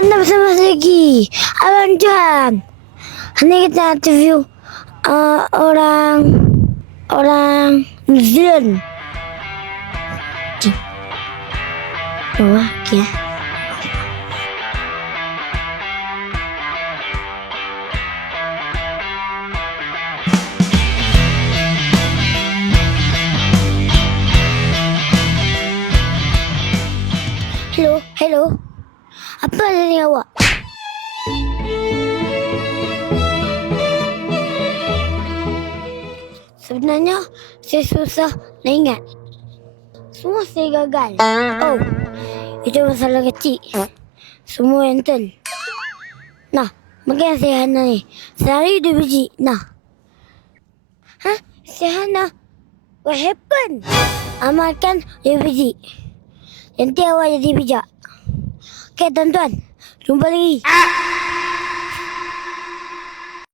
Anda bersama saya lagi Abang Johan. Hari ni kita interview orang New Zealand. Wah, okay. Hello. Apa ni awak? Sebenarnya saya susah nak ingat. Semua saya gagal. Oh, itu masalah kecil. Semua enten. Nah, makan saya Hana ni. Sehari 2 biji. Nah. Saya Hana. What happened? Amalkan 2 biji. Nanti awak jadi bijak. Okay, tuan-tuan. Jumpa lagi.